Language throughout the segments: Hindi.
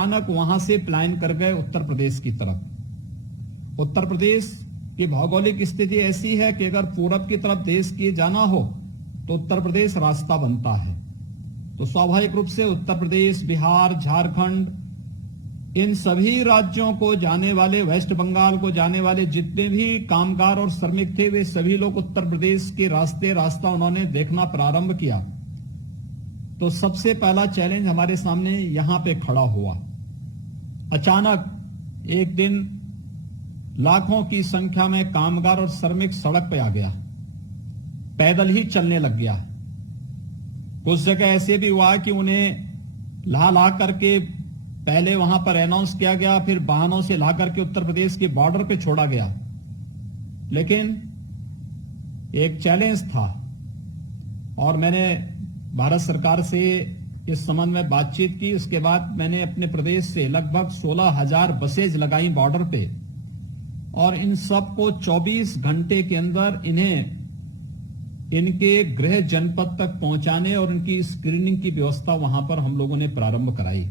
अचानक वहां से प्लान कर गए उत्तर प्रदेश की तरफ। उत्तर प्रदेश की भौगोलिक स्थिति ऐसी है कि अगर पूरब की तरफ देश की जाना हो तो उत्तर प्रदेश रास्ता बनता है। तो स्वाभाविक रूप से उत्तर प्रदेश, बिहार, झारखंड, इन सभी राज्यों को जाने वाले, वेस्ट बंगाल को जाने वाले जितने भी कामगार और श्रमिक थे, वे सभी लोग उत्तर प्रदेश के रास्ता उन्होंने देखना प्रारंभ किया। तो सबसे पहला चैलेंज हमारे सामने यहां पे खड़ा हुआ। अचानक एक दिन लाखों की संख्या में कामगार और श्रमिक सड़क पे आ गया, पैदल ही चलने लग गया। कुछ जगह ऐसे भी हुआ कि उन्हें ला करके पहले वहां पर अनाउंस किया गया, फिर वाहनों से ला करके उत्तर प्रदेश के बॉर्डर पे छोड़ा गया। लेकिन एक चैलेंज था और मैंने भारत सरकार से इस संबंध में बातचीत की। इसके बाद मैंने अपने प्रदेश से लगभग 16,000 बसेज लगाई बॉर्डर पे और इन सबको 24 घंटे के अंदर इन्हें इनके गृह जनपद तक पहुंचाने और उनकी स्क्रीनिंग की व्यवस्था वहां पर हम लोगों ने प्रारंभ कराई।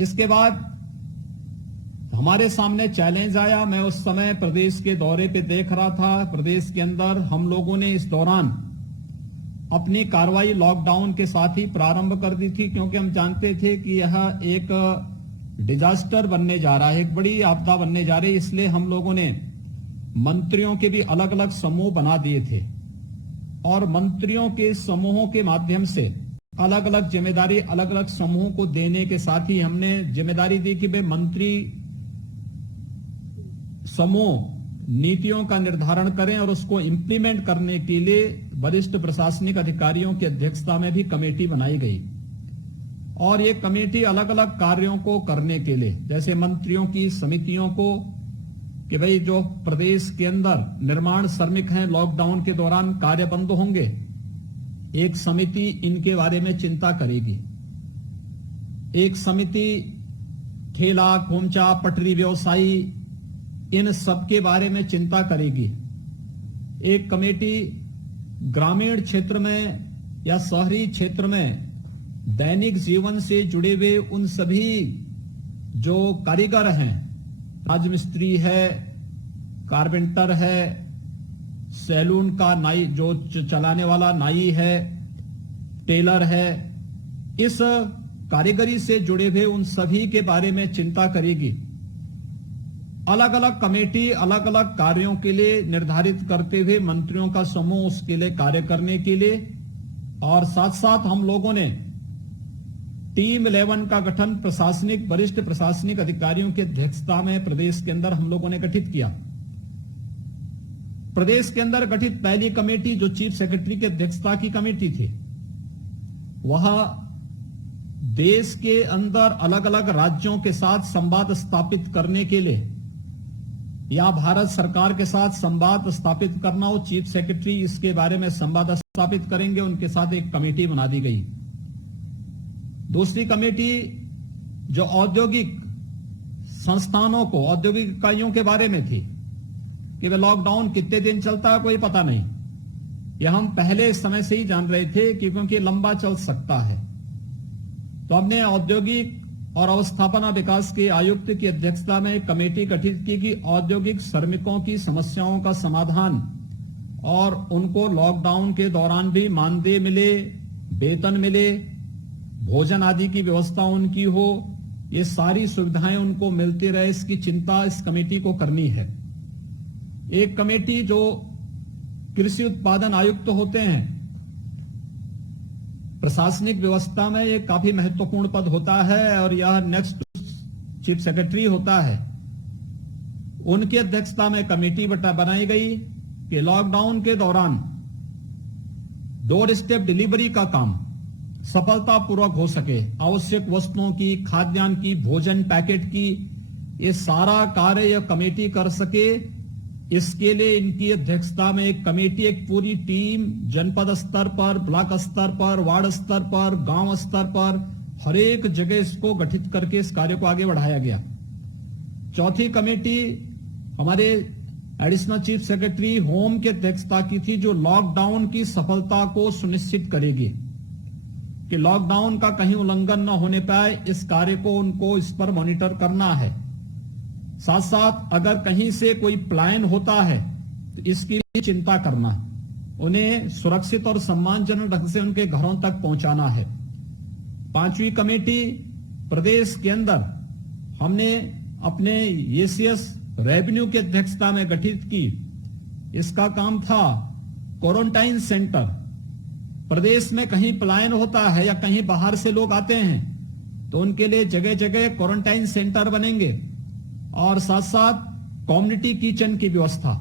इसके बाद हमारे सामने चैलेंज आया। मैं उस समय प्रदेश के दौरे पे देख रहा था। प्रदेश के अंदर हम लोगों ने इस दौरान अपनी कार्रवाई लॉकडाउन के साथ ही प्रारंभ कर दी थी, क्योंकि हम जानते थे कि यह एक डिजास्टर बनने जा रहा है, एक बड़ी आपदा बनने जा रही है। इसलिए हम लोगों ने मंत्रियों के भी अलग अलग समूह बना दिए थे और मंत्रियों के समूहों के माध्यम से अलग अलग जिम्मेदारी अलग अलग समूहों को देने के साथ ही हमने जिम्मेदारी दी कि वे मंत्री समूह नीतियों का निर्धारण करें और उसको इंप्लीमेंट करने के लिए वरिष्ठ प्रशासनिक अधिकारियों की अध्यक्षता में भी कमेटी बनाई गई। और ये कमेटी अलग अलग कार्यों को करने के लिए, जैसे मंत्रियों की समितियों को कि भाई जो प्रदेश के अंदर निर्माण श्रमिक हैं, लॉकडाउन के दौरान कार्य बंद होंगे, एक समिति इनके बारे में चिंता करेगी। एक समिति ठेला, खोमचा, पटरी व्यवसायी, इन सब के बारे में चिंता करेगी। एक कमेटी ग्रामीण क्षेत्र में या शहरी क्षेत्र में दैनिक जीवन से जुड़े हुए उन सभी जो कारीगर हैं, राजमिस्त्री है, कारपेंटर है, सैलून का नाई जो चलाने वाला नाई है, टेलर है, इस कारीगरी से जुड़े हुए उन सभी के बारे में चिंता करेगी। अलग अलग कमेटी अलग अलग कार्यों के लिए निर्धारित करते हुए मंत्रियों का समूह उसके लिए कार्य करने के लिए, और साथ साथ हम लोगों ने टीम 11 का गठन प्रशासनिक वरिष्ठ प्रशासनिक अधिकारियों की अध्यक्षता में प्रदेश के अंदर हम लोगों ने गठित किया। प्रदेश के अंदर गठित पहली कमेटी जो चीफ सेक्रेटरी की अध्यक्षता की कमेटी थी, वह देश के अंदर अलग अलग राज्यों के साथ संवाद स्थापित करने के लिए या भारत सरकार के साथ संवाद स्थापित करना हो, चीफ सेक्रेटरी इसके बारे में संवाद स्थापित करेंगे, उनके साथ एक कमेटी बना दी गई। दूसरी कमेटी जो औद्योगिक संस्थानों को, औद्योगिक इकाइयों के बारे में थी कि वे लॉकडाउन कितने दिन चलता है कोई पता नहीं, यह हम पहले समय से ही जान रहे थे कि क्योंकि लंबा चल सकता है। तो हमने औद्योगिक और अवस्थापना विकास के आयुक्त की अध्यक्षता में एक कमेटी गठित की कि औद्योगिक श्रमिकों की समस्याओं का समाधान और उनको लॉकडाउन के दौरान भी मानदेय मिले, वेतन मिले, भोजन आदि की व्यवस्था उनकी हो, ये सारी सुविधाएं उनको मिलती रहे, इसकी चिंता इस कमेटी को करनी है। एक कमेटी जो कृषि उत्पादन आयुक्त होते हैं, प्रशासनिक व्यवस्था में ये काफी महत्वपूर्ण पद होता है और यह नेक्स्ट चीफ सेक्रेटरी होता है, उनकी अध्यक्षता में कमेटी बनाई गई कि लॉकडाउन के दौरान डोर स्टेप डिलीवरी का काम सफलतापूर्वक हो सके, आवश्यक वस्तुओं की, खाद्यान्न की, भोजन पैकेट की, ये सारा कार्य यह कमेटी कर सके। इसके लिए इनकी अध्यक्षता में एक कमेटी, एक पूरी टीम जनपद स्तर पर, ब्लॉक स्तर पर, वार्ड स्तर पर, गांव स्तर पर, हर एक जगह इसको गठित करके इस कार्य को आगे बढ़ाया गया। चौथी कमेटी हमारे एडिशनल चीफ सेक्रेटरी होम की अध्यक्षता की थी, जो लॉकडाउन की सफलता को सुनिश्चित करेगी। कि लॉकडाउन का कहीं उल्लंघन न होने पाए, इस कार्य को उनको इस पर मॉनिटर करना है। साथ साथ अगर कहीं से कोई पलायन होता है तो इसकी भी चिंता करना, उन्हें सुरक्षित और सम्मानजनक ढंग से उनके घरों तक पहुंचाना है। 5वीं कमेटी प्रदेश के अंदर हमने अपने एसीएस रेवेन्यू की अध्यक्षता में गठित की। इसका काम था क्वारंटाइन सेंटर। प्रदेश में कहीं पलायन होता है या कहीं बाहर से लोग आते हैं तो उनके लिए जगह जगह क्वारंटाइन सेंटर बनेंगे और साथ साथ कम्युनिटी किचन की व्यवस्था,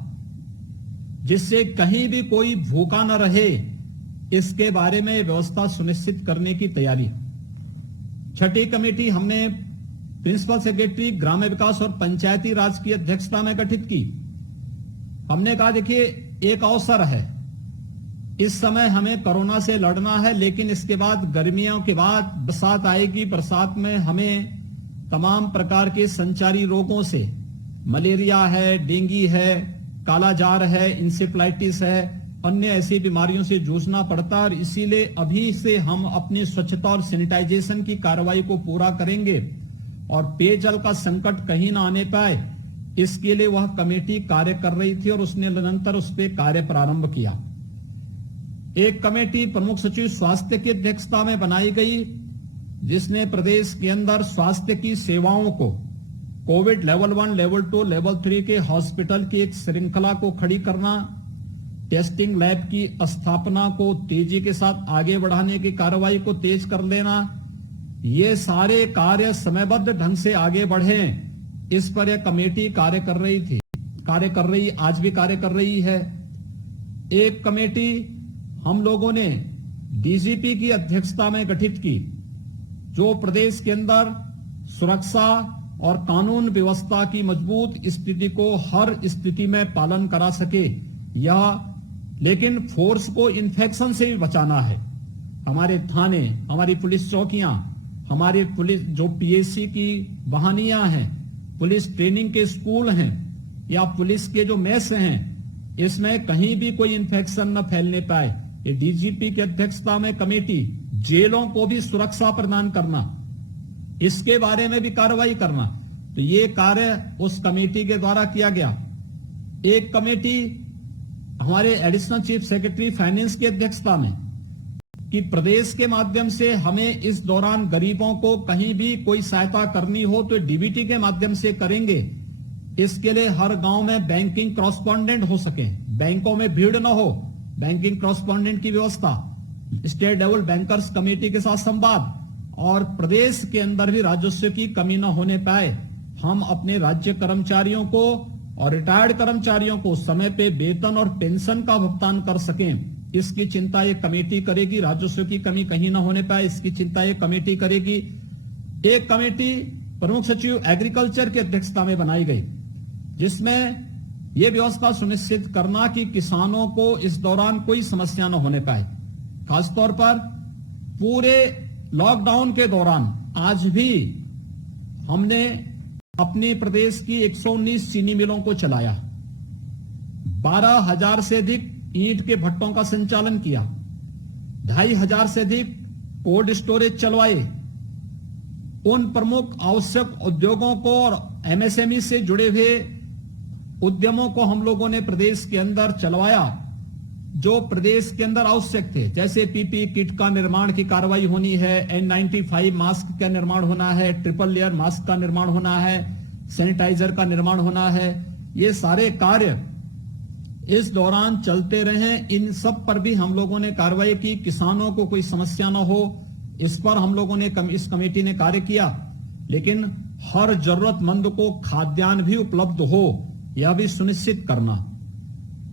जिससे कहीं भी कोई भूखा न रहे, इसके बारे में व्यवस्था सुनिश्चित करने की तैयारी। 6ठी कमेटी हमने प्रिंसिपल सेक्रेटरी ग्राम्य विकास और पंचायती राज की अध्यक्षता में गठित की। हमने कहा देखिए, एक अवसर है, इस समय हमें कोरोना से लड़ना है, लेकिन इसके बाद गर्मियों के बाद बरसात आएगी। बरसात में हमें तमाम प्रकार के संचारी रोगों से, मलेरिया है, डेंगू है, कालाजार है, इंसेफ्लाइटिस है, अन्य ऐसी बीमारियों से जूझना पड़ता है। और इसीलिए अभी से हम अपनी स्वच्छता और सैनिटाइजेशन की कार्रवाई को पूरा करेंगे और पेयजल का संकट कहीं ना आने पाए, इसके लिए वह कमेटी कार्य कर रही थी और उसने निरंतर उस पर कार्य प्रारंभ किया। एक कमेटी प्रमुख सचिव स्वास्थ्य की अध्यक्षता में बनाई गई, जिसने प्रदेश के अंदर स्वास्थ्य की सेवाओं को कोविड लेवल 1, लेवल 2, लेवल 3 के हॉस्पिटल की एक श्रृंखला को खड़ी करना, टेस्टिंग लैब की स्थापना को तेजी के साथ आगे बढ़ाने की कार्रवाई को तेज कर लेना, ये सारे कार्य समयबद्ध ढंग से आगे बढ़े, इस पर यह कमेटी कार्य कर रही, आज भी कार्य कर रही है। एक कमेटी हम लोगों ने डीजीपी की अध्यक्षता में गठित की, जो प्रदेश के अंदर सुरक्षा और कानून व्यवस्था की मजबूत स्थिति को हर स्थिति में पालन करा सके, लेकिन फोर्स को इन्फेक्शन से भी बचाना है। हमारे थाने, हमारी पुलिस चौकियां, हमारे पुलिस जो पीएससी की वाहनियां हैं, पुलिस ट्रेनिंग के स्कूल हैं या पुलिस के जो मेस हैं, इसमें कहीं भी कोई इन्फेक्शन न फैलने पाए। ये डीजीपी की अध्यक्षता में कमेटी जेलों को भी सुरक्षा प्रदान करना, इसके बारे में भी कार्रवाई करना, तो ये कार्य उस कमेटी के द्वारा किया गया। एक कमेटी हमारे एडिशनल चीफ सेक्रेटरी फाइनेंस की अध्यक्षता में कि प्रदेश के माध्यम से हमें इस दौरान गरीबों को कहीं भी कोई सहायता करनी हो तो डीबीटी के माध्यम से करेंगे। इसके लिए हर गांव में बैंकिंग कॉरेस्पॉन्डेंट हो सके, बैंकों में भीड़ न हो, बैंकिंग कॉरेस्पॉन्डेंट की व्यवस्था, स्टेट लेवल बैंकर्स कमेटी के साथ संवाद, और प्रदेश के अंदर भी राजस्व की कमी न होने पाए, हम अपने राज्य कर्मचारियों को और रिटायर्ड कर्मचारियों को समय पे वेतन और पेंशन का भुगतान कर सकें, इसकी चिंता ये कमेटी करेगी। राजस्व की कमी कहीं न होने पाए, इसकी चिंता ये कमेटी करेगी। एक कमेटी प्रमुख सचिव एग्रीकल्चर की अध्यक्षता में बनाई गई, जिसमें यह व्यवस्था सुनिश्चित करना कि किसानों को इस दौरान कोई समस्या न होने पाए। खासतौर पर पूरे लॉकडाउन के दौरान आज भी हमने अपने प्रदेश की 119 चीनी मिलों को चलाया, 12,000 से अधिक ईंट के भट्टों का संचालन किया, 2,500 से अधिक कोल्ड स्टोरेज चलवाए। उन प्रमुख आवश्यक उद्योगों को और एमएसएमई से जुड़े हुए उद्यमों को हम लोगों ने प्रदेश के अंदर चलवाया, जो प्रदेश के अंदर आवश्यक थे। जैसे पीपी किट का निर्माण की कार्रवाई होनी है, N95 मास्क का निर्माण होना है, ट्रिपल लेयर मास्क का निर्माण होना है, सैनिटाइजर का निर्माण होना है। ये सारे कार्य इस दौरान चलते रहे। इन सब पर भी हम लोगों ने कार्रवाई की, किसानों को कोई समस्या न हो, इस पर हम लोगों ने इस कमेटी ने कार्य किया। लेकिन हर जरूरतमंद को खाद्यान्न भी उपलब्ध हो, यह भी सुनिश्चित करना।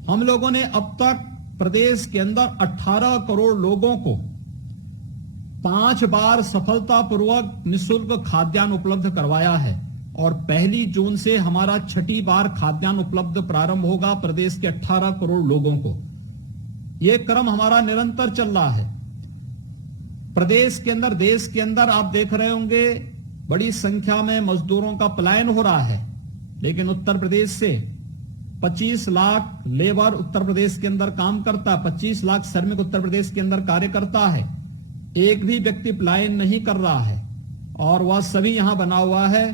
हम लोगों ने अब तक प्रदेश के अंदर 18 करोड़ लोगों को 5 बार सफलतापूर्वक निःशुल्क खाद्यान्न उपलब्ध करवाया है और 1 जून से हमारा 6ठी बार खाद्यान्न उपलब्ध प्रारंभ होगा प्रदेश के 18 करोड़ लोगों को। यह क्रम हमारा निरंतर चल रहा है। प्रदेश के अंदर, देश के अंदर आप देख रहे होंगे बड़ी संख्या में मजदूरों का पलायन हो रहा है, लेकिन उत्तर प्रदेश से 25 लाख लेबर उत्तर प्रदेश के अंदर काम करता है, 25 लाख श्रमिक उत्तर प्रदेश के अंदर कार्य करता है। एक भी व्यक्ति पलायन नहीं कर रहा है और वह सभी यहां बना हुआ है,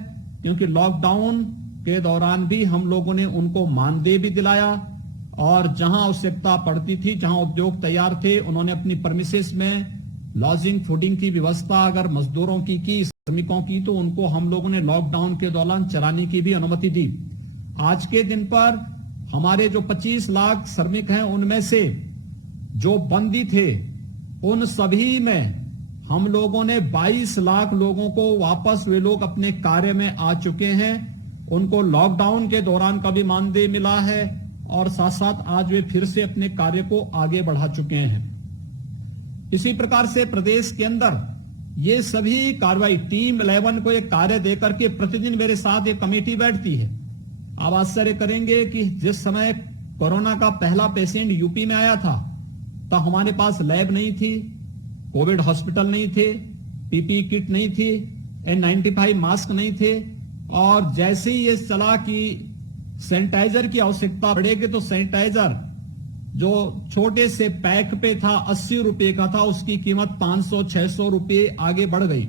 क्योंकि लॉकडाउन के दौरान भी हम लोगों ने उनको मानदेय भी दिलाया और जहां आवश्यकता पड़ती थी, जहां उद्योग तैयार थे, उन्होंने अपनी परमिसेस में लॉजिंग फूडिंग की व्यवस्था अगर मजदूरों की श्रमिकों की, तो उनको हम लोगों ने लॉकडाउन के दौरान चलाने की भी अनुमति दी। आज के दिन पर हमारे जो 25 लाख श्रमिक हैं, उनमें से जो बंदी थे उन सभी में हम लोगों ने 22 लाख लोगों को वापस, वे लोग अपने कार्य में आ चुके हैं। उनको लॉकडाउन के दौरान का भी मानदेय मिला है और साथ साथ आज वे फिर से अपने कार्य को आगे बढ़ा चुके हैं। इसी प्रकार से प्रदेश के अंदर ये सभी कार्रवाई टीम 11 को एक कार्य देकर के प्रतिदिन मेरे साथ ये कमेटी बैठती है। आप आश्चर्य करेंगे कि जिस समय कोरोना का पहला पेशेंट यूपी में आया था, तो हमारे पास लैब नहीं थी, कोविड हॉस्पिटल नहीं थे, पीपी किट नहीं थी, N95 मास्क नहीं थे, और जैसे ही ये चला कि सैनिटाइजर की आवश्यकता पड़ेगी, तो सैनिटाइजर जो छोटे से पैक पे था 80 रुपए का था, उसकी कीमत 500-600 रुपए आगे बढ़ गई।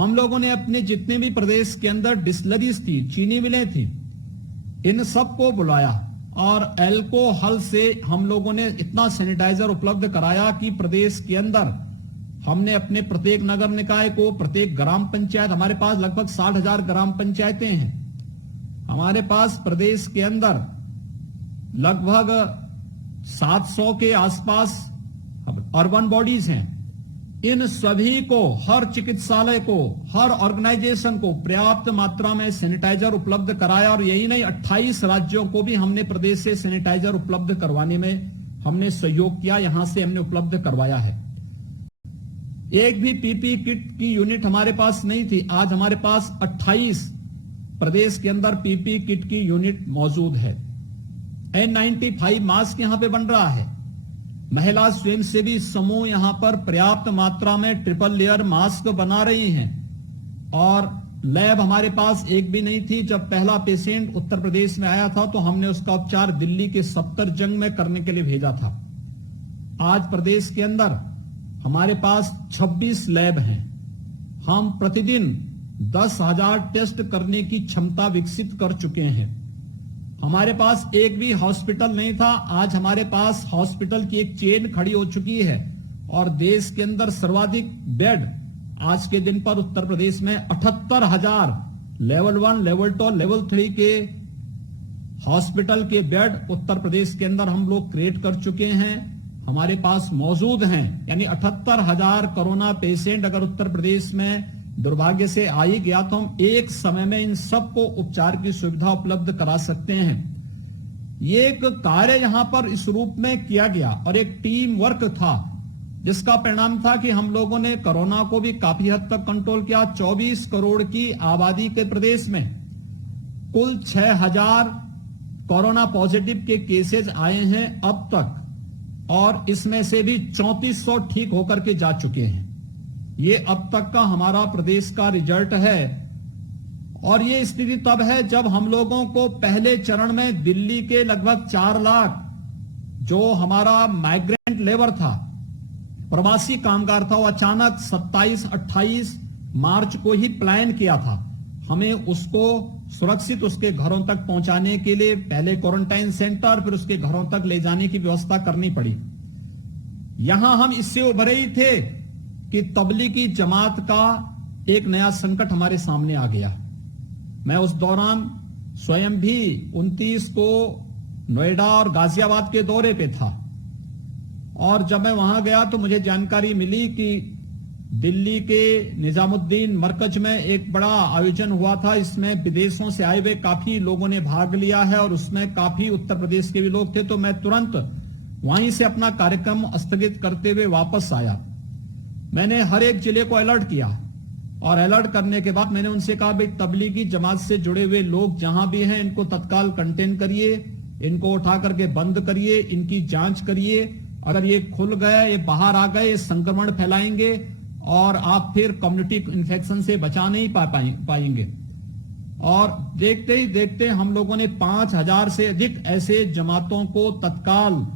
हम लोगों ने अपने जितने भी प्रदेश के अंदर डिस्टिलरीज थी, चीनी मिलें थी, इन सबको बुलाया और अल्कोहल से हम लोगों ने इतना सैनिटाइजर उपलब्ध कराया कि प्रदेश के अंदर हमने अपने प्रत्येक नगर निकाय को, प्रत्येक ग्राम पंचायत, हमारे पास लगभग 60,000 ग्राम पंचायतें हैं, हमारे पास प्रदेश के अंदर लगभग 700 के आसपास अर्बन बॉडीज हैं। इन सभी को, हर चिकित्सालय को, हर ऑर्गेनाइजेशन को पर्याप्त मात्रा में सैनिटाइजर उपलब्ध कराया और यही नहीं, 28 राज्यों को भी हमने प्रदेश से सैनिटाइजर उपलब्ध करवाने में हमने सहयोग किया, यहां से हमने उपलब्ध करवाया है। एक भी पीपी किट की यूनिट हमारे पास नहीं थी, आज हमारे पास 28 प्रदेश के अंदर पीपी किट की यूनिट मौजूद है। N95 मास्क यहां पे बन रहा है। महिला स्वयंसेवी समूह यहां पर पर्याप्त मात्रा में ट्रिपल लेयर मास्क बना रही हैं और लैब हमारे पास एक भी नहीं थी। जब पहला पेशेंट उत्तर प्रदेश में आया था तो हमने उसका उपचार दिल्ली के सफदरजंग में करने के लिए भेजा था। आज प्रदेश के अंदर हमारे पास 26 लैब हैं। हम प्रतिदिन 10,000 टेस्ट करने की क्षमता विकसित कर चुके हैं। हमारे पास एक भी हॉस्पिटल नहीं था, आज हमारे पास हॉस्पिटल की एक चेन खड़ी हो चुकी है और देश के अंदर सर्वाधिक बेड आज के दिन पर उत्तर प्रदेश में 78,000 लेवल 1, लेवल 2, लेवल 3 के हॉस्पिटल के बेड उत्तर प्रदेश के अंदर हम लोग क्रिएट कर चुके हैं, हमारे पास मौजूद हैं। यानी 78,000 कोरोना पेशेंट अगर उत्तर प्रदेश में दुर्भाग्य से आ ही गया तो हम एक समय में इन सबको उपचार की सुविधा उपलब्ध करा सकते हैं। ये एक कार्य यहां पर इस रूप में किया गया और एक टीम वर्क था, जिसका परिणाम था कि हम लोगों ने कोरोना को भी काफी हद तक कंट्रोल किया। 24 करोड़ की आबादी के प्रदेश में कुल 6,000 कोरोना पॉजिटिव के केसेस आए हैं अब तक और इसमें से भी 3400 ठीक होकर के जा चुके हैं। ये अब तक का हमारा प्रदेश का रिजल्ट है और ये स्थिति तब है जब हम लोगों को पहले चरण में दिल्ली के लगभग 4 लाख जो हमारा माइग्रेंट लेबर था, प्रवासी कामगार था, वो अचानक 27-28 मार्च को ही प्लान किया था। हमें उसको सुरक्षित उसके घरों तक पहुंचाने के लिए पहले क्वारंटाइन सेंटर, फिर उसके घरों तक ले जाने की व्यवस्था करनी पड़ी। यहां हम इससे उभरे ही थे कि तबलीगी जमात का एक नया संकट हमारे सामने आ गया। मैं उस दौरान स्वयं भी 29 को नोएडा और गाजियाबाद के दौरे पे था और जब मैं वहां गया तो मुझे जानकारी मिली कि दिल्ली के निजामुद्दीन मरकज में एक बड़ा आयोजन हुआ था। इसमें विदेशों से आए हुए काफी लोगों ने भाग लिया है और उसमें काफी उत्तर प्रदेश के भी लोग थे। तो मैं तुरंत वहीं से अपना कार्यक्रम स्थगित करते हुए वापस आया। मैंने हर एक जिले को अलर्ट किया और अलर्ट करने के बाद मैंने उनसे कहा, भाई तबलीगी जमात से जुड़े हुए लोग जहां भी हैं इनको तत्काल कंटेन करिए, इनको उठा करके बंद करिए, इनकी जांच करिए। अगर ये खुल गए, ये बाहर आ गए, संक्रमण फैलाएंगे और आप फिर कम्युनिटी इन्फेक्शन से बचा नहीं पाएंगे। और देखते ही देखते हम लोगों ने 5,000 से अधिक ऐसे जमातों को तत्काल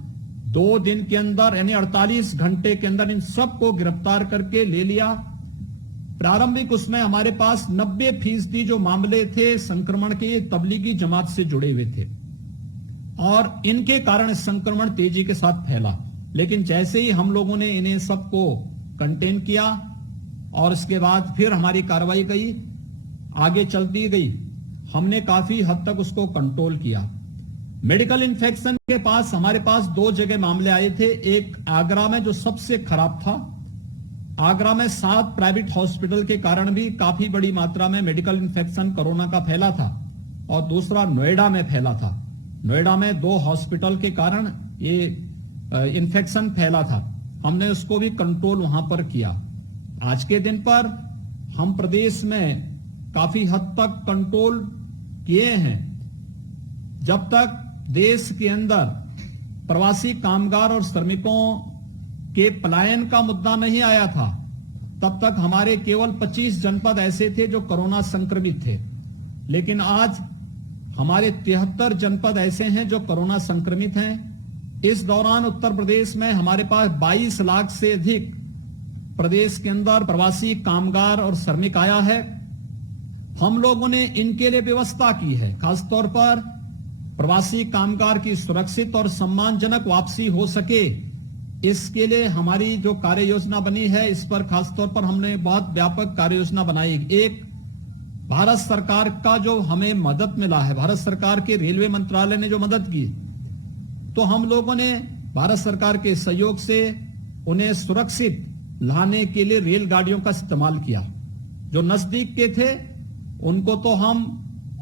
2 दिन के अंदर यानी 48 घंटे के अंदर इन सबको गिरफ्तार करके ले लिया। प्रारंभिक उसमें हमारे पास 90% जो मामले थे संक्रमण के तबलीगी जमात से जुड़े हुए थे और इनके कारण संक्रमण तेजी के साथ फैला। लेकिन जैसे ही हम लोगों ने इन्हें सबको कंटेन किया और इसके बाद फिर हमारी कार्रवाई गई, आगे चलती गई, हमने काफी हद तक उसको कंट्रोल किया। मेडिकल इन्फेक्शन के पास हमारे पास 2 जगह मामले आए थे। एक आगरा में जो सबसे खराब था, आगरा में 7 प्राइवेट हॉस्पिटल के कारण भी काफी बड़ी मात्रा में मेडिकल इन्फेक्शन कोरोना का फैला था, और दूसरा नोएडा में फैला था। नोएडा में 2 हॉस्पिटल के कारण ये इन्फेक्शन फैला था, हमने उसको भी कंट्रोल वहां पर किया। आज के दिन पर हम प्रदेश में काफी हद तक कंट्रोल किए हैं। जब तक देश के अंदर प्रवासी कामगार और श्रमिकों के पलायन का मुद्दा नहीं आया था, तब तक हमारे केवल 25 जनपद ऐसे थे जो कोरोना संक्रमित थे। लेकिन आज हमारे 73 जनपद ऐसे हैं जो कोरोना संक्रमित हैं। इस दौरान उत्तर प्रदेश में हमारे पास 22 लाख से अधिक प्रदेश के अंदर प्रवासी कामगार और श्रमिक आया है। हम लोगों ने इनके लिए व्यवस्था की है, खासतौर पर प्रवासी कामगार की सुरक्षित और सम्मानजनक वापसी हो सके, इसके लिए हमारी जो कार्य योजना बनी है, इस पर खासतौर पर हमने बहुत व्यापक कार्य योजना बनाई। एक भारत सरकार का जो हमें मदद मिला है, भारत सरकार के रेलवे मंत्रालय ने जो मदद की, तो हम लोगों ने भारत सरकार के सहयोग से उन्हें सुरक्षित लाने के लिए रेलगाड़ियों का इस्तेमाल किया। जो नजदीक के थे उनको तो हम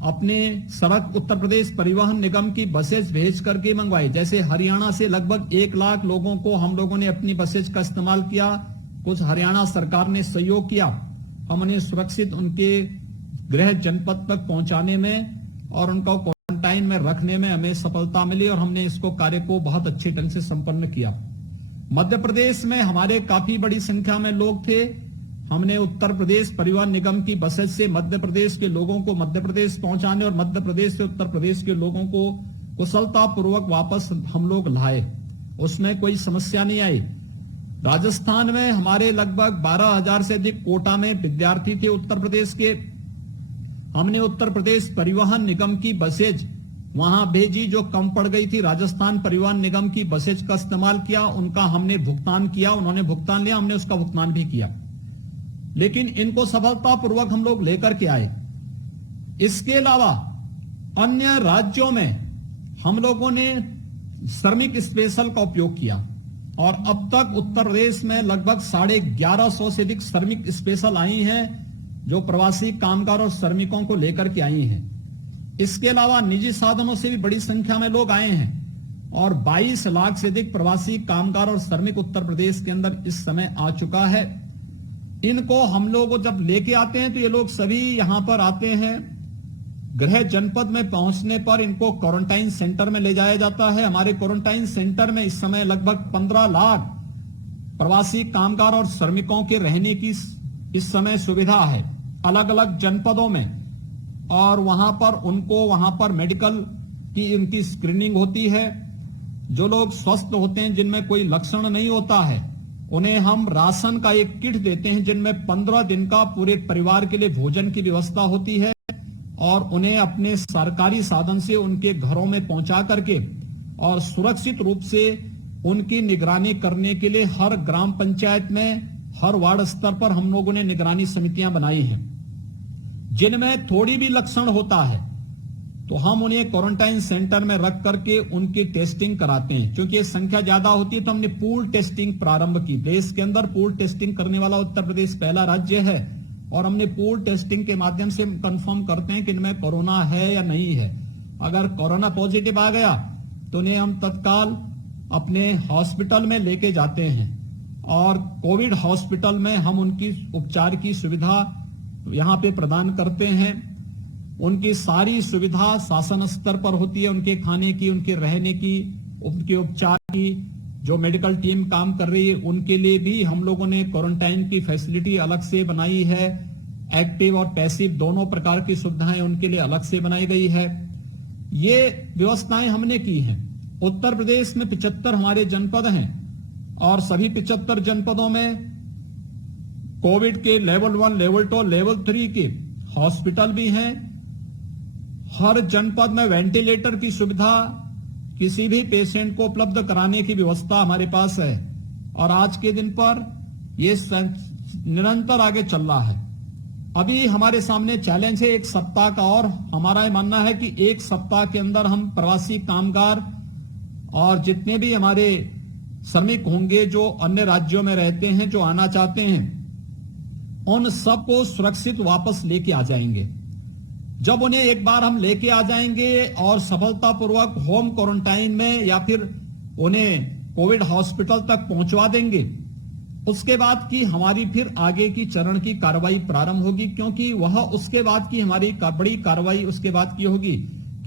अपने सड़क उत्तर प्रदेश परिवहन निगम की बसेज भेज करके मंगवाई। जैसे हरियाणा से लगभग 1 लाख लोगों को हम लोगों ने अपनी बसेज का इस्तेमाल किया। कुछ हरियाणा सरकार ने सहयोग किया, हमने सुरक्षित उनके गृह जनपद तक पहुंचाने में और उनको क्वारंटाइन में रखने में हमें सफलता मिली और हमने इसको कार्य को बहुत अच्छे ढंग से संपन्न किया। मध्य प्रदेश में हमारे काफी बड़ी संख्या में लोग थे। हमने उत्तर प्रदेश परिवहन निगम की बसेज से मध्य प्रदेश के लोगों को मध्य प्रदेश पहुंचाने और मध्य प्रदेश से उत्तर प्रदेश के लोगों को कुशलता पूर्वक वापस हम लोग लाए, उसमें कोई समस्या नहीं आई। राजस्थान में हमारे लगभग 12,000 से अधिक कोटा में विद्यार्थी थे उत्तर प्रदेश के। हमने उत्तर प्रदेश परिवहन निगम की बसेज वहां भेजी जो कम पड़ गई थी। राजस्थान परिवहन निगम की बसेज का इस्तेमाल किया, उनका हमने भुगतान किया, उन्होंने भुगतान लिया, हमने उसका भुगतान भी किया। लेकिन इनको सफलतापूर्वक हम लोग लेकर के आए। इसके अलावा अन्य राज्यों में हम लोगों ने श्रमिक स्पेशल का उपयोग किया और अब तक उत्तर प्रदेश में लगभग 1150 से अधिक श्रमिक स्पेशल आई हैं जो प्रवासी कामगार और श्रमिकों को लेकर के आई हैं। इसके अलावा निजी साधनों से भी बड़ी संख्या में लोग आए हैं और 22 लाख से अधिक प्रवासी कामगार और श्रमिक उत्तर प्रदेश के अंदर इस समय आ चुका है। इनको हम लोग जब लेके आते हैं तो ये लोग सभी यहां पर आते हैं। गृह जनपद में पहुंचने पर इनको क्वारंटाइन सेंटर में ले जाया जाता है। हमारे क्वारंटाइन सेंटर में इस समय लगभग 15 लाख प्रवासी कामगार और श्रमिकों के रहने की इस समय सुविधा है अलग अलग जनपदों में, और वहां पर मेडिकल की उनकी स्क्रीनिंग होती है। जो लोग स्वस्थ होते हैं, जिनमें कोई लक्षण नहीं होता है, उन्हें हम राशन का एक किट देते हैं जिनमें 15 दिन का पूरे परिवार के लिए भोजन की व्यवस्था होती है और उन्हें अपने सरकारी साधन से उनके घरों में पहुंचा करके और सुरक्षित रूप से उनकी निगरानी करने के लिए हर ग्राम पंचायत में, हर वार्ड स्तर पर हम लोगों ने निगरानी समितियां बनाई हैं। जिनमें थोड़ी भी लक्षण होता है तो हम उन्हें क्वारंटाइन सेंटर में रख करके उनकी टेस्टिंग कराते हैं। क्योंकि ये संख्या ज्यादा होती है तो हमने पूल टेस्टिंग प्रारंभ की। देश के अंदर पूल टेस्टिंग करने वाला उत्तर प्रदेश पहला राज्य है और हमने पूल टेस्टिंग के माध्यम से कंफर्म करते हैं कि इनमें कोरोना है या नहीं है। अगर कोरोना पॉजिटिव आ गया तो उन्हें हम तत्काल अपने हॉस्पिटल में लेके जाते हैं और कोविड हॉस्पिटल में हम उनकी उपचार की सुविधा यहां पे प्रदान करते हैं। उनकी सारी सुविधा शासन स्तर पर होती है, उनके खाने की, उनके रहने की, उनके उपचार की। जो मेडिकल टीम काम कर रही है उनके लिए भी हम लोगों ने क्वारंटाइन की फैसिलिटी अलग से बनाई है। एक्टिव और पैसिव दोनों प्रकार की सुविधाएं उनके लिए अलग से बनाई गई है। ये व्यवस्थाएं हमने की हैं। उत्तर प्रदेश में 75 हमारे जनपद हैं और सभी 75 जनपदों में कोविड के लेवल 1, लेवल 2, लेवल 3 के हॉस्पिटल भी हैं। हर जनपद में वेंटिलेटर की सुविधा किसी भी पेशेंट को उपलब्ध कराने की व्यवस्था हमारे पास है और आज के दिन पर यह निरंतर आगे चल रहा है। अभी हमारे सामने चैलेंज है 1 सप्ताह का और हमारा यह मानना है कि 1 सप्ताह के अंदर हम प्रवासी कामगार और जितने भी हमारे श्रमिक होंगे जो अन्य राज्यों में रहते हैं, जो आना चाहते हैं, उन सबको सुरक्षित वापस लेके आ जाएंगे। जब उन्हें एक बार हम लेके आ जाएंगे और सफलतापूर्वक होम क्वारंटाइन में या फिर उन्हें कोविड हॉस्पिटल तक पहुंचवा देंगे, उसके बाद की हमारी फिर आगे की चरण की कार्रवाई प्रारंभ होगी, क्योंकि वह उसके बाद की हमारी बड़ी कार्रवाई उसके बाद की होगी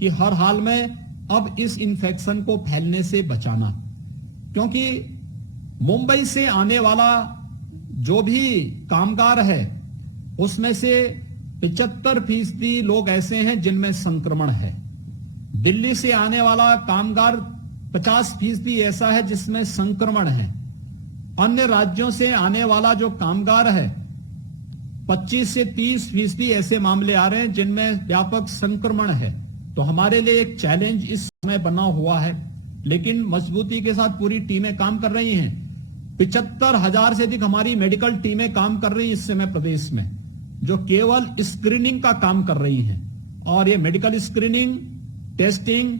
कि हर हाल में अब इस इन्फेक्शन को फैलने से बचाना। क्योंकि मुंबई से आने वाला जो भी कामगार है उसमें से 75% लोग ऐसे हैं जिनमें संक्रमण है। दिल्ली से आने वाला कामगार 50% ऐसा है जिसमें संक्रमण है। अन्य राज्यों से आने वाला जो कामगार है 25 से 30% ऐसे मामले आ रहे हैं जिनमें व्यापक संक्रमण है। तो हमारे लिए एक चैलेंज इस समय बना हुआ है, लेकिन मजबूती के साथ पूरी टीमें काम कर रही हैं। 75,000 से अधिक हमारी मेडिकल टीमें काम कर रही हैं इस समय प्रदेश में, जो केवल स्क्रीनिंग का काम कर रही हैं। और ये मेडिकल स्क्रीनिंग, टेस्टिंग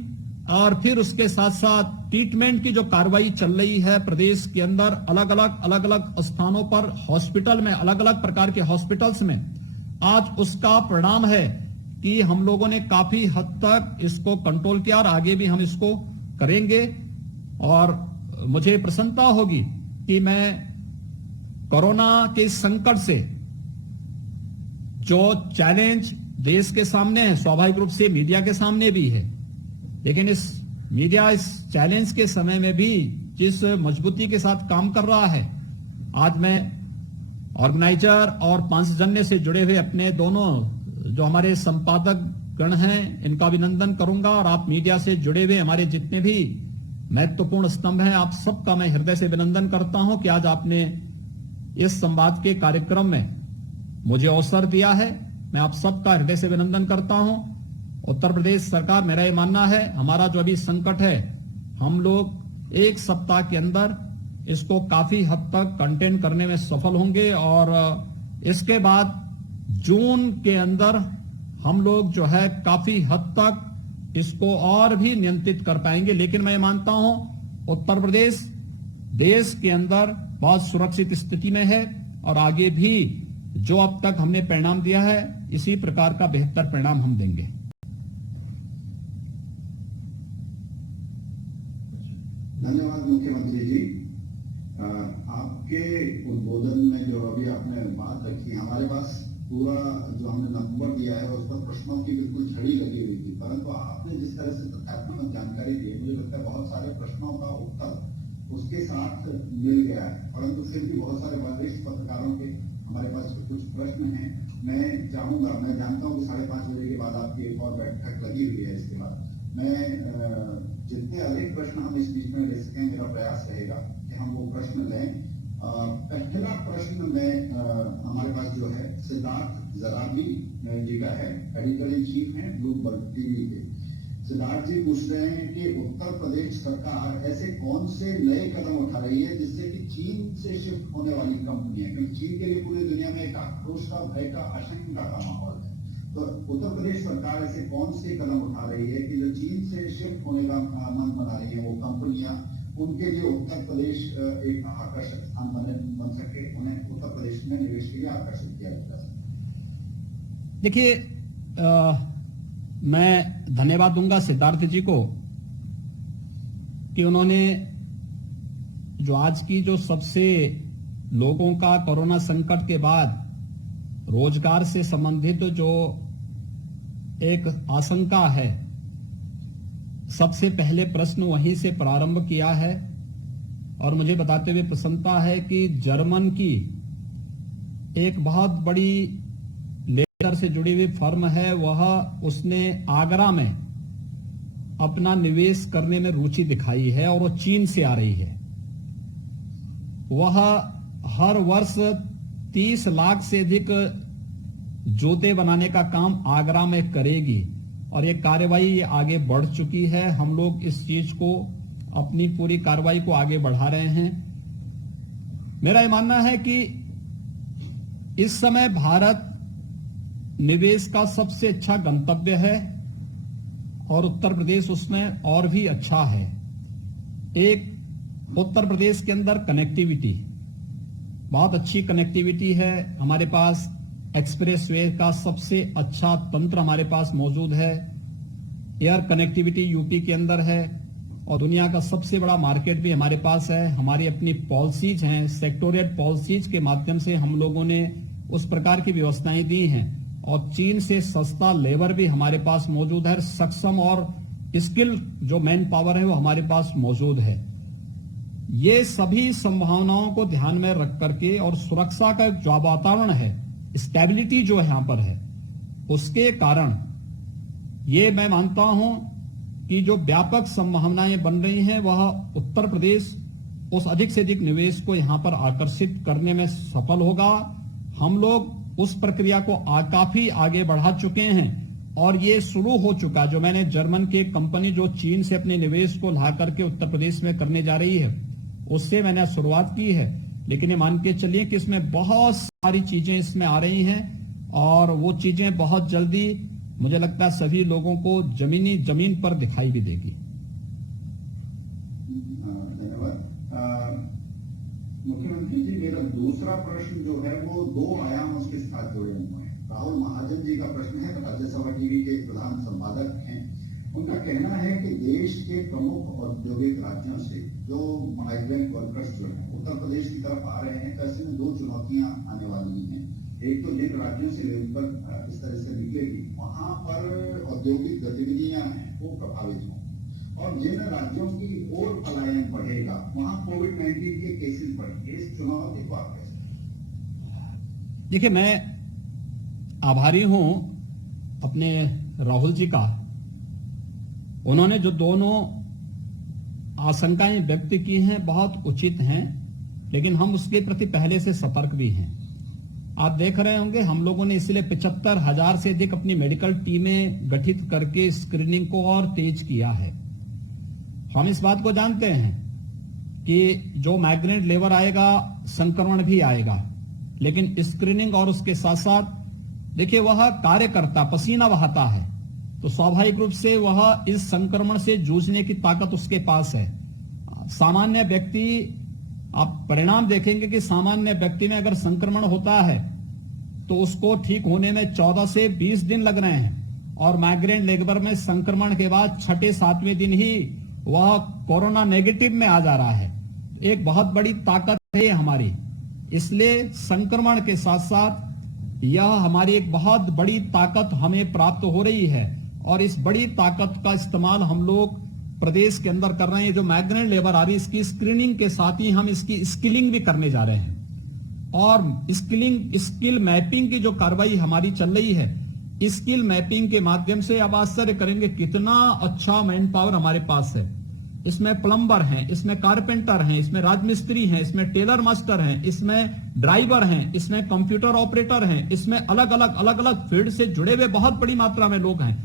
और फिर उसके साथ साथ ट्रीटमेंट की जो कार्रवाई चल रही है प्रदेश के अंदर अलग अलग स्थानों पर हॉस्पिटल में, अलग अलग प्रकार के हॉस्पिटल्स में, आज उसका परिणाम है कि हम लोगों ने काफी हद तक इसको कंट्रोल किया और आगे भी हम इसको करेंगे। और मुझे प्रसन्नता होगी कि मैं कोरोना के संकट से जो चैलेंज देश के सामने है, स्वाभाविक रूप से मीडिया के सामने भी है, लेकिन इस मीडिया इस चैलेंज के समय में भी जिस मजबूती के साथ काम कर रहा है, आज मैं ऑर्गेनाइजर और पांचजन्य से जुड़े हुए अपने दोनों जो हमारे संपादक गण हैं इनका अभिनंदन करूंगा। और आप मीडिया से जुड़े हुए हमारे जितने भी महत्वपूर्ण स्तंभ हैं, आप सबका मैं हृदय से अभिनंदन करता हूं कि आज आपने इस संवाद के कार्यक्रम में मुझे अवसर दिया है। मैं आप सबका हृदय से अभिनंदन करता हूं। उत्तर प्रदेश सरकार, मेरा ये मानना है, हमारा जो अभी संकट है, हम लोग 1 सप्ताह के अंदर इसको काफी हद तक कंटेन करने में सफल होंगे और इसके बाद जून के अंदर हम लोग जो है काफी हद तक इसको और भी नियंत्रित कर पाएंगे। लेकिन मैं मानता हूं उत्तर प्रदेश देश के अंदर बहुत सुरक्षित स्थिति में है और आगे भी जो अब तक हमने परिणाम दिया है इसी प्रकार का बेहतर परिणाम हम देंगे। धन्यवाद मुख्यमंत्री जी। आपके उद्बोधन में जो अभी आपने बात रखी, हमारे पास पूरा जो हमने नंबर दिया है उस पर प्रश्नों की बिल्कुल झड़ी लगी हुई थी, परंतु आपने जिस तरह से तथ्यात्मक जानकारी दी, मुझे लगता है बहुत सारे प्रश्नों का उत्तर उसके साथ मिल गया है। परंतु फिर भी बहुत सारे वरिष्ठ पत्रकारों के हमारे पास कुछ प्रश्न हैं। मैं चाहूंगा, मैं जानता हूँ कि 5:30 बजे के बाद आपकी एक और बैठक लगी हुई है, इसके बाद मैं जितने अधिक प्रश्न हम इस बीच में ले सकें मेरा प्रयास रहेगा कि हम वो प्रश्न लें। पहला प्रश्न में हमारे पास जो है सिद्धार्थ जराबी जी का है, एडिटर इन चीफ है ब्लूमबर्ग टीवी के। सिद्धार्थ जी पूछ रहे हैं कि उत्तर प्रदेश सरकार ऐसे कौन से नए कदम उठा रही है जिससे कि चीन से शिफ्ट होने वाली कंपनियां, क्योंकि चीन के लिए पूरी दुनिया में एक आक्रोश का, भय का, आशंका का माहौल है, तो उत्तर प्रदेश सरकार ऐसे कौन से कदम उठा रही है कि जो चीन से शिफ्ट होने का मन बना रही है वो कंपनियां, उनके लिए उत्तर प्रदेश एक आकर्षक स्थान बन सके, उन्हें उत्तर प्रदेश में निवेश के लिए आकर्षित किया जा सके। देखिए, मैं धन्यवाद दूंगा सिद्धार्थ जी को कि उन्होंने जो आज की जो सबसे लोगों का कोरोना संकट के बाद रोजगार से संबंधित जो एक आशंका है, सबसे पहले प्रश्न वहीं से प्रारंभ किया है। और मुझे बताते हुए प्रसन्नता है कि जर्मन की एक बहुत बड़ी लेदर से जुड़ी हुई फर्म है, वह उसने आगरा में अपना निवेश करने में रुचि दिखाई है और वो चीन से आ रही है। वह हर वर्ष 30 लाख से अधिक जूते बनाने का काम आगरा में करेगी और ये कार्रवाई आगे बढ़ चुकी है। हम लोग इस चीज को, अपनी पूरी कार्रवाई को आगे बढ़ा रहे हैं। मेरा ये मानना है कि इस समय भारत निवेश का सबसे अच्छा गंतव्य है और उत्तर प्रदेश उसमें और भी अच्छा है। एक, उत्तर प्रदेश के अंदर कनेक्टिविटी, बहुत अच्छी कनेक्टिविटी है। हमारे पास एक्सप्रेसवे का सबसे अच्छा तंत्र हमारे पास मौजूद है। एयर कनेक्टिविटी यूपी के अंदर है और दुनिया का सबसे बड़ा मार्केट भी हमारे पास है। हमारी अपनी पॉलिसीज हैं, सेक्टोरियल पॉलिसीज के माध्यम से हम लोगों ने उस प्रकार की व्यवस्थाएं दी हैं और चीन से सस्ता लेबर भी हमारे पास मौजूद है। सक्षम और स्किल जो मैन पावर है वो हमारे पास मौजूद है। ये सभी संभावनाओं को ध्यान में रख करके और सुरक्षा का जो वातावरण है, स्टेबिलिटी जो यहां पर है, उसके कारण ये मैं मानता हूं कि जो व्यापक संभावनाएं बन रही हैं वह उत्तर प्रदेश उस अधिक से अधिक निवेश को यहां पर आकर्षित करने में सफल होगा। हम लोग उस प्रक्रिया को काफी आगे बढ़ा चुके हैं और ये शुरू हो चुका। जो मैंने जर्मन की कंपनी जो चीन से अपने निवेश को ला करके उत्तर प्रदेश में करने जा रही है, उससे मैंने शुरुआत की है। लेकिन ये मान के चलिए कि इसमें बहुत सारी चीजें इसमें आ रही हैं और वो चीजें बहुत जल्दी मुझे लगता है सभी लोगों को जमीन पर दिखाई भी देगी। धन्यवाद। मुख्यमंत्री जी, मेरा दूसरा प्रश्न जो है वो 2 आयाम उसके साथ जुड़े हुए हैं। राहुल महाजन जी का प्रश्न है, राज्यसभा टीवी के प्रधान संपादक हैं। उनका कहना है कि देश के प्रमुख औद्योगिक राज्यों से जो माइग्रेंट वर्कर्स जो हैं उत्तर प्रदेश की तरफ आ रहे हैं, तो ऐसे में 2 चुनौतियां आने वाली हैं। एक तो जिन राज्यों से लेबर इस तरह से निकलेगी वहां पर औद्योगिक गतिविधियां हैं वो प्रभावित हों, और जिन राज्यों की ओर पलायन बढ़ेगा वहां कोविड-19 के केसेस बढ़ेंगे। इस चुनौती को आप कैसे? देखिए, मैं आभारी हूं अपने राहुल जी का। उन्होंने जो दोनों आशंकाएं व्यक्त की हैं बहुत उचित हैं, लेकिन हम उसके प्रति पहले से सतर्क भी हैं। आप देख रहे होंगे हम लोगों ने इसलिए 75,000 से अधिक अपनी मेडिकल टीमें गठित करके स्क्रीनिंग को और तेज किया है। हम इस बात को जानते हैं कि जो माइग्रेंट लेबर आएगा संक्रमण भी आएगा, लेकिन स्क्रीनिंग और उसके साथ साथ देखिए वह कार्यकर्ता पसीना बहाता है तो स्वाभाविक रूप से वह इस संक्रमण से जूझने की ताकत उसके पास है। सामान्य व्यक्ति, आप परिणाम देखेंगे कि सामान्य व्यक्ति में अगर संक्रमण होता है तो उसको ठीक होने में 14 से 20 दिन लग रहे हैं, और माइग्रेंट लेबर में संक्रमण के बाद 6-7वें दिन ही वह कोरोना नेगेटिव में आ जा रहा है। एक बहुत बड़ी ताकत है हमारी। इसलिए संक्रमण के साथ साथ यह हमारी एक बहुत बड़ी ताकत हमें प्राप्त हो रही है, और इस बड़ी ताकत का इस्तेमाल हम लोग प्रदेश के अंदर कर रहे हैं। जो माइग्रेंट लेबर आ रही है इसकी स्क्रीनिंग के साथ ही हम इसकी स्किलिंग भी करने जा रहे हैं, और स्किल मैपिंग की जो कार्रवाई हमारी चल रही है, स्किल मैपिंग के माध्यम से आप आश्चर्य करेंगे कितना अच्छा मैन पावर हमारे पास है। इसमें प्लम्बर हैं, इसमें कारपेंटर हैं, इसमें राजमिस्त्री हैं, इसमें टेलर मास्टर हैं, इसमें ड्राइवर हैं, इसमें कंप्यूटर ऑपरेटर हैं, इसमें अलग अलग फील्ड से जुड़े हुए बहुत बड़ी मात्रा में लोग हैं।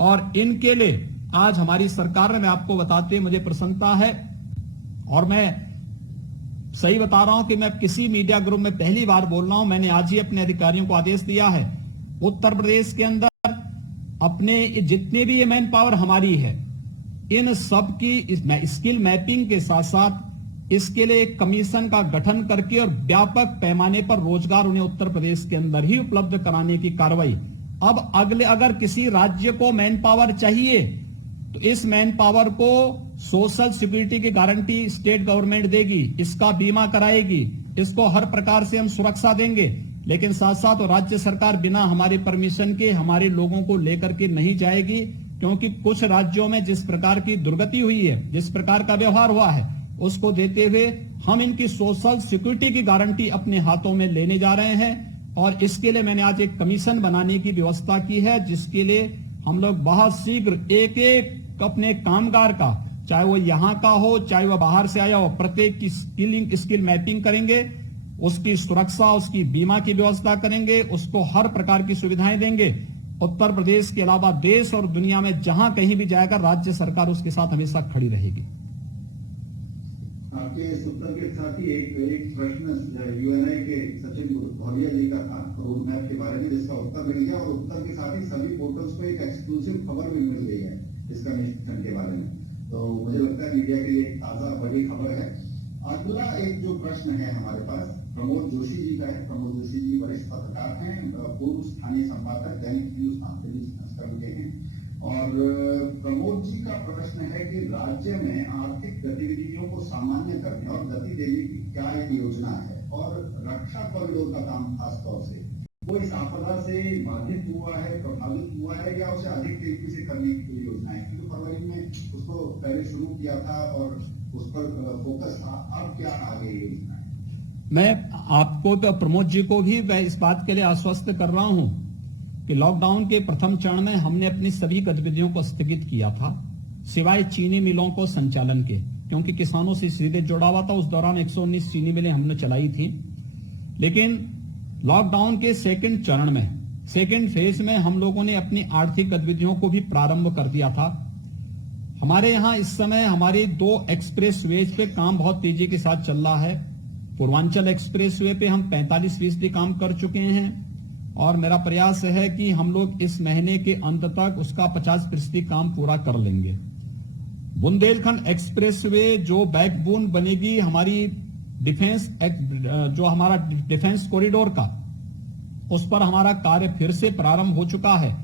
और इनके लिए आज हमारी सरकार ने, मैं आपको बताते मुझे प्रसन्नता है, और मैं सही बता रहा हूं कि मैं किसी मीडिया ग्रुप में पहली बार बोल रहा हूं। मैंने आज ही अपने अधिकारियों को आदेश दिया है, उत्तर प्रदेश के अंदर अपने जितने भी ये मैन पावर हमारी है, इन सब की स्किल मैपिंग के साथ साथ इसके लिए एक कमीशन का गठन करके और व्यापक पैमाने पर रोजगार उन्हें उत्तर प्रदेश के अंदर ही उपलब्ध कराने की कार्रवाई। अब अगर किसी राज्य को मैन पावर चाहिए तो इस मैन पावर को सोशल सिक्योरिटी की गारंटी स्टेट गवर्नमेंट देगी, इसका बीमा कराएगी, इसको हर प्रकार से हम सुरक्षा देंगे। लेकिन साथ साथ राज्य सरकार बिना हमारी परमिशन के हमारे लोगों को लेकर के नहीं जाएगी, क्योंकि कुछ राज्यों में जिस प्रकार की दुर्गति हुई है, जिस प्रकार का व्यवहार हुआ है, उसको देते हुए हम इनकी सोशल सिक्योरिटी की गारंटी अपने हाथों में लेने जा रहे हैं। और इसके लिए मैंने आज एक कमीशन बनाने की व्यवस्था की है, जिसके लिए हम लोग बहुत शीघ्र एक अपने कामगार का, चाहे वो यहां का हो चाहे वह बाहर से आया हो, प्रत्येक की स्किल मैपिंग करेंगे, उसकी सुरक्षा, उसकी बीमा की व्यवस्था करेंगे, उसको हर प्रकार की सुविधाएं देंगे। उत्तर प्रदेश के अलावा देश और दुनिया में जहां कहीं भी जाएगा, राज्य सरकार उसके साथ हमेशा खड़ी रहेगी। आपके इस उत्तर के साथ ही एक प्रश्न यूएनआई के सचिन भौरिया जी का था रोड मैप के बारे में, जिसका उत्तर मिल गया, और उत्तर के साथ ही सभी पोर्टल्स को एक एक्सक्लूसिव खबर भी मिल गई है इस कमीशन के बारे में। तो मुझे लगता है मीडिया के लिए एक ताजा बड़ी खबर है। अगला एक जो प्रश्न है हमारे पास प्रमोद जोशी जी का है। प्रमोद जोशी जी वरिष्ठ पत्रकार हैं, पूर्व स्थानीय संपादक दैनिक हिंदुस्तान संस्करण के हैं। और प्रमोद जी का प्रश्न है कि राज्य में आर्थिक गतिविधियों को सामान्य करने और गति देने की क्या एक योजना है, और रक्षा कॉरिडोर का काम खासतौर से वो इस आपदा से बाधित हुआ है, प्रभावित हुआ है, या उसे अधिक तेजी से करने की कोई योजना है? क्योंकि फरवरी में उसको पहले शुरू किया था और उस पर फोकस था, अब क्या आगे योजना है? मैं आपको तो प्रमोद जी को भी मैं इस बात के लिए आश्वस्त कर रहा हूं कि लॉकडाउन के प्रथम चरण में हमने अपनी सभी गतिविधियों को स्थगित किया था, सिवाय चीनी मिलों को संचालन के, क्योंकि किसानों से सीधे जुड़ा हुआ था। उस दौरान 119 चीनी मिलें हमने चलाई थी। लेकिन लॉकडाउन के सेकंड चरण में, सेकंड फेज में हम लोगों ने अपनी आर्थिक गतिविधियों को भी प्रारंभ कर दिया था। हमारे यहां इस समय हमारी 2 एक्सप्रेस वेज पे काम बहुत तेजी के साथ चल रहा है। पूर्वांचल एक्सप्रेस वे पे हम 45% काम कर चुके हैं, और मेरा प्रयास है कि हम लोग इस महीने के अंत तक उसका 50% काम पूरा कर लेंगे। बुंदेलखंड एक्सप्रेस वे जो बैकबोन बनेगी हमारी डिफेंस, जो हमारा डिफेंस कॉरिडोर का, उस पर हमारा कार्य फिर से प्रारंभ हो चुका है,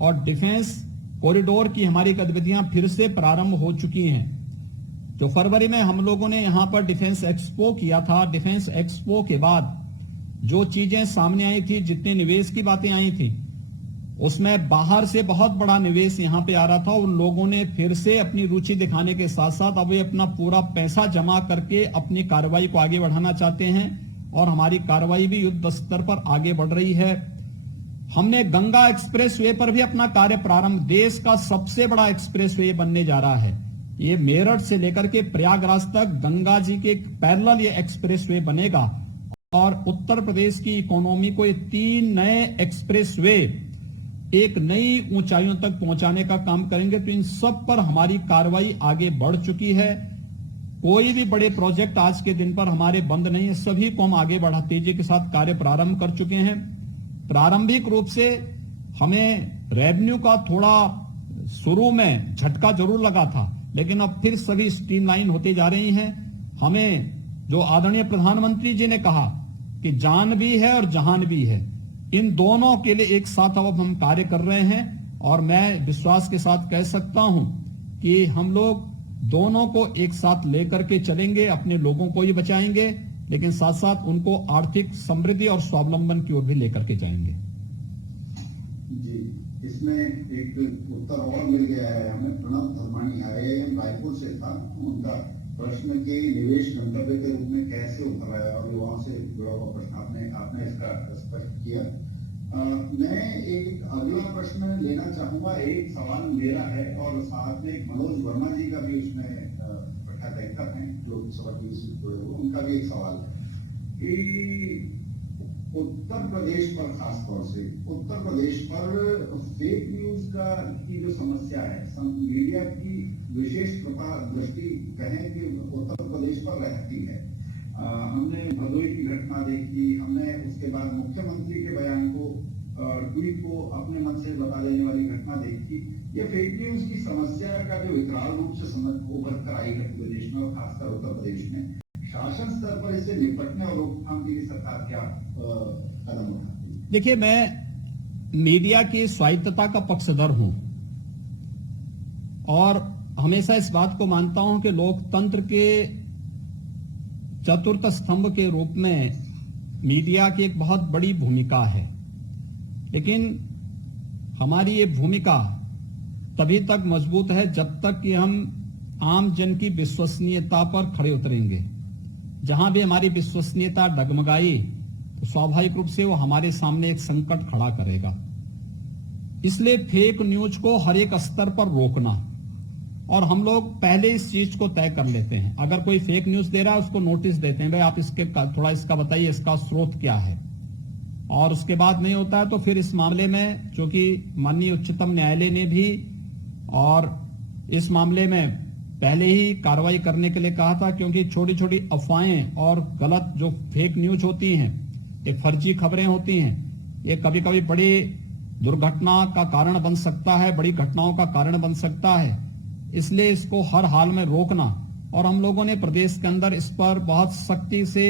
और डिफेंस कॉरिडोर की हमारी गतिविधियां फिर से प्रारंभ हो चुकी हैं। जो फरवरी में हम लोगों ने यहां पर डिफेंस एक्सपो किया था, डिफेंस एक्सपो के बाद जो चीजें सामने आई थी, जितने निवेश की बातें आई थी, उसमें बाहर से बहुत बड़ा निवेश यहां पे आ रहा था। उन लोगों ने फिर से अपनी रुचि दिखाने के साथ साथ अब वे अपना पूरा पैसा जमा करके अपनी कार्रवाई को आगे बढ़ाना चाहते हैं, और हमारी कार्रवाई भी युद्ध स्तर पर आगे बढ़ रही है। हमने गंगा एक्सप्रेस वे पर भी अपना कार्य प्रारंभ, देश का सबसे बड़ा एक्सप्रेस वे बनने जा रहा है। ये मेरठ से लेकर के प्रयागराज तक गंगा जी के पैरेलल ये एक्सप्रेस वे बनेगा, और उत्तर प्रदेश की इकोनॉमी को ये 3 नए एक्सप्रेस वे एक नई ऊंचाइयों तक पहुंचाने का काम करेंगे। तो इन सब पर हमारी कार्रवाई आगे बढ़ चुकी है। कोई भी बड़े प्रोजेक्ट आज के दिन पर हमारे बंद नहीं है, सभी को हम आगे बढ़ा तेजी के साथ कार्य प्रारंभ कर चुके हैं। प्रारंभिक रूप से हमें रेवेन्यू का थोड़ा शुरू में झटका जरूर लगा था, लेकिन अब फिर सभी स्ट्रीमलाइन होते जा रही हैं। हमें जो आदरणीय प्रधानमंत्री जी ने कहा कि जान भी है और जहान भी है, इन दोनों के लिए एक साथ अब हम कार्य कर रहे हैं, और मैं विश्वास के साथ कह सकता हूं कि हम लोग दोनों को एक साथ लेकर के चलेंगे, अपने लोगों को ही बचाएंगे, लेकिन साथ साथ उनको आर्थिक समृद्धि और स्वावलंबन की ओर भी लेकर के जाएंगे। जी, इसमें एक उत्तर और मिल गया है हमें। प्रणब धर्मानी IIM रायपुर से था, उनका प्रश्न के निवेश गंतव्य के रूप में कैसे उभर रहा है, और युवाओं से जुड़ा हुआ प्रश्न आपने इसका स्पष्ट किया। मैं एक अगला प्रश्न लेना चाहूंगा। एक सवाल मेरा है, और साथ में एक मनोज वर्मा जी का भी उसमें प्रख्यात एंकर हैं लोकसभा टीवी से जुड़े हुए, उनका भी एक सवाल है कि उत्तर प्रदेश पर, खासतौर से उत्तर प्रदेश पर फेक न्यूज की जो समस्या है, मीडिया की विशेष कृपा दृष्टि कहें कि उत्तर प्रदेश पर रहती है। हमने भदोई की घटना देखी, हमने उसके बाद मुख्यमंत्री के बयान को, ट्वीट को अपने मन से बता देने वाली घटना देखी। ये फेक न्यूज की समस्या का जो विकराल रूप से उभर कर आई है पूरे देश में और खासकर उत्तर प्रदेश में, शासन स्तर पर इससे निपटने और रोकथाम के लिए सरकार क्या कदम उठाती है? देखिए, मैं मीडिया की स्वायत्तता का पक्षधर हूं, और हमेशा इस बात को मानता हूं कि लोकतंत्र के चतुर्थ स्तंभ के रूप में मीडिया की एक बहुत बड़ी भूमिका है। लेकिन हमारी ये भूमिका तभी तक मजबूत है जब तक कि हम आम जन की विश्वसनीयता पर खड़े उतरेंगे। जहां भी हमारी विश्वसनीयता डगमगाई तो स्वाभाविक रूप से वो हमारे सामने एक संकट खड़ा करेगा। इसलिए फेक न्यूज को हर एक स्तर पर रोकना, और हम लोग पहले इस चीज को तय कर लेते हैं। अगर कोई फेक न्यूज दे रहा है उसको नोटिस देते हैं, भाई आप थोड़ा इसका बताइए, इसका स्रोत क्या है। और उसके बाद नहीं होता है तो फिर इस मामले में, चूंकि माननीय उच्चतम न्यायालय ने भी और इस मामले में पहले ही कार्रवाई करने के लिए कहा था, क्योंकि छोटी छोटी अफवाहें और गलत जो फेक न्यूज होती हैं, ये फर्जी खबरें होती हैं, ये कभी कभी बड़ी दुर्घटना का कारण बन सकता है, बड़ी घटनाओं का कारण बन सकता है। इसलिए इसको हर हाल में रोकना, और हम लोगों ने प्रदेश के अंदर इस पर बहुत सख्ती से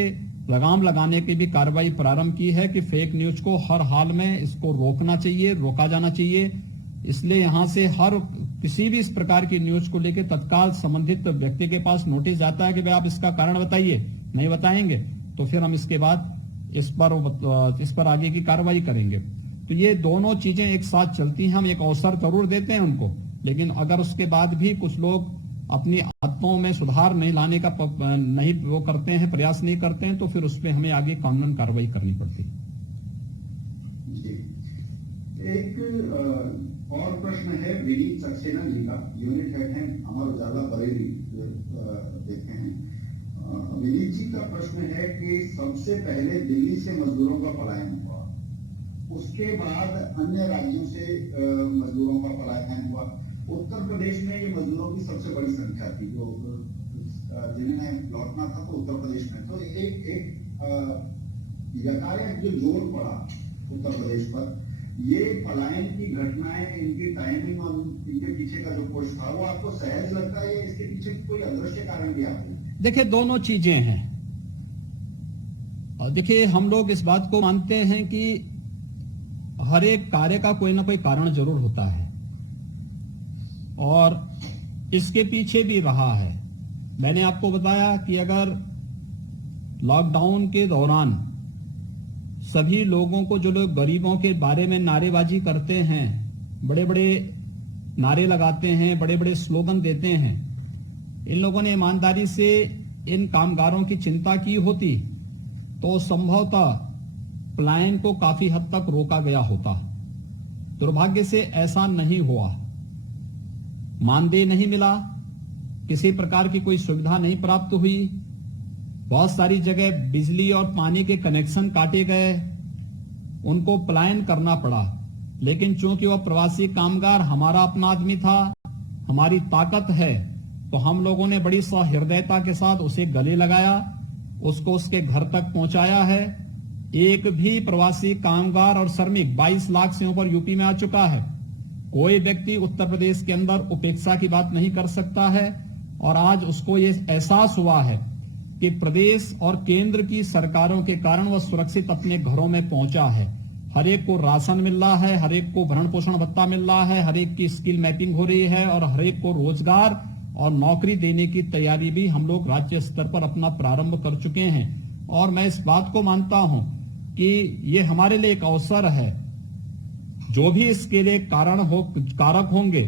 लगाम लगाने की भी कार्रवाई प्रारंभ की है कि फेक न्यूज को हर हाल में इसको रोकना चाहिए, रोका जाना चाहिए। इसलिए यहां से हर किसी भी इस प्रकार की न्यूज को लेकर तत्काल संबंधित व्यक्ति के पास नोटिस जाता है कि भाई आप इसका कारण बताइए, नहीं बताएंगे तो फिर हम इसके बाद इस पर आगे की कार्रवाई करेंगे। तो ये दोनों चीजें एक साथ चलती हैं। हम एक अवसर जरूर देते हैं उनको, लेकिन अगर उसके बाद भी कुछ लोग अपनी आदतों में सुधार नहीं लाने का नहीं वो करते हैं, प्रयास नहीं करते हैं, तो फिर उसमें हमें आगे कानूनन कार्रवाई करनी पड़ती है। जी, एक और प्रश्न है विनीत सक्सेना जी का, यूनिट हेड हैं अमर उजाला बरेली देते हैं। विनीत जी का प्रश्न है कि सबसे पहले दिल्ली से मजदूरों का पलायन हुआ, उसके बाद अन्य राज्यों से मजदूरों का पलायन हुआ। उत्तर प्रदेश में ये मजदूरों की सबसे बड़ी संख्या थी जो जिन्हें लौटना था, तो उत्तर प्रदेश में तो एक यकायक जो जोर पड़ा उत्तर प्रदेश पर, ये पलायन की घटनाएं, इनकी टाइमिंग और इनके पीछे का जो पुश था, वो आपको सहज लगता है या इसके पीछे कोई अदृश्य कारण भी आपको? देखिए, दोनों चीजें हैं। और देखिए, हम लोग इस बात को मानते हैं कि हर एक कार्य का कोई ना कोई कारण जरूर होता है, और इसके पीछे भी रहा है। मैंने आपको बताया कि अगर लॉकडाउन के दौरान सभी लोगों को, जो लोग गरीबों के बारे में नारेबाजी करते हैं, बड़े बड़े नारे लगाते हैं, बड़े बड़े स्लोगन देते हैं, इन लोगों ने ईमानदारी से इन कामगारों की चिंता की होती तो संभवतः पलायन को काफी हद तक रोका गया होता। दुर्भाग्य से ऐसा नहीं हुआ। मानदेय नहीं मिला, किसी प्रकार की कोई सुविधा नहीं प्राप्त हुई, बहुत सारी जगह बिजली और पानी के कनेक्शन काटे गए, उनको पलायन करना पड़ा। लेकिन चूंकि वह प्रवासी कामगार हमारा अपना आदमी था, हमारी ताकत है, तो हम लोगों ने बड़ी सहृदयता के साथ उसे गले लगाया, उसको उसके घर तक पहुंचाया है। एक भी प्रवासी कामगार और श्रमिक 22 लाख से ऊपर यूपी में आ चुका है। कोई व्यक्ति उत्तर प्रदेश के अंदर उपेक्षा की बात नहीं कर सकता है, और आज उसको ये एहसास हुआ है कि प्रदेश और केंद्र की सरकारों के कारण वह सुरक्षित अपने घरों में पहुंचा है। हर एक को राशन मिल रहा है, हर एक को भरण पोषण भत्ता मिल रहा है, हर एक की स्किल मैपिंग हो रही है, और हर एक को रोजगार और नौकरी देने की तैयारी भी हम लोग राज्य स्तर पर अपना प्रारंभ कर चुके हैं। और मैं इस बात को मानता हूं कि ये हमारे लिए एक अवसर है। जो भी इसके लिए कारक होंगे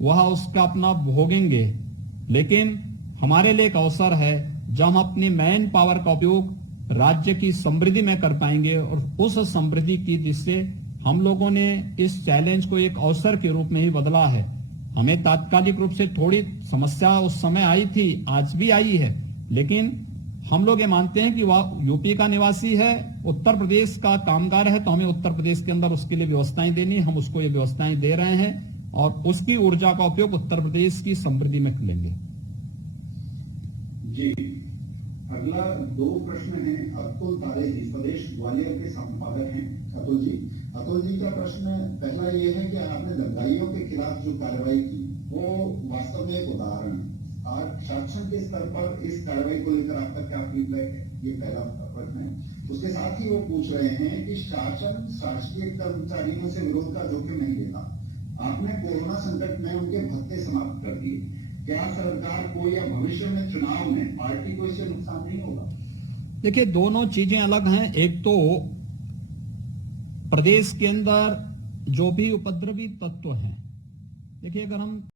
वह उसका अपना भोगेंगे, लेकिन हमारे लिए एक अवसर है जब हम अपनी मैन पावर का उपयोग राज्य की समृद्धि में कर पाएंगे, और उस समृद्धि की दिशा से हम लोगों ने इस चैलेंज को एक अवसर के रूप में ही बदला है। हमें तात्कालिक रूप से थोड़ी समस्या उस समय आई थी, आज भी आई है, लेकिन हम लोग ये मानते हैं कि वह यूपी का निवासी है, उत्तर प्रदेश का कामगार है, तो हमें उत्तर प्रदेश के अंदर उसके लिए व्यवस्थाएं देनी, हम उसको ये व्यवस्थाएं दे रहे हैं, और उसकी ऊर्जा का उपयोग उत्तर प्रदेश की समृद्धि में लेंगे। जी, अगला 2 प्रश्न है अतुल तारे जी, प्रदेश ग्वालियर के संपादक हैं अतुल जी। अतुल जी का प्रश्न पहला ये है कि आपने दंगाइयों के खिलाफ जो कार्रवाई की वो वास्तव में एक उदाहरण है। शासन के स्तर पर इस कार्रवाई को लेकर आपका क्या फीडबैक है, ये पहला प्रश्न है। उसके साथ ही वो पूछ रहे हैं कि शासन शासकीय कर्मचारियों से विरोध का जोखिम नहीं लेता। आपने कोरोना संकट में उनके भत्ते समाप्त कर दिए, क्या सरकार को या भविष्य में चुनाव में पार्टी को इससे नुकसान नहीं होगा? देखिए, दोनों चीजें अलग हैं। एक तो प्रदेश के अंदर जो भी उपद्रवी तत्व हैं, देखिए अगर हम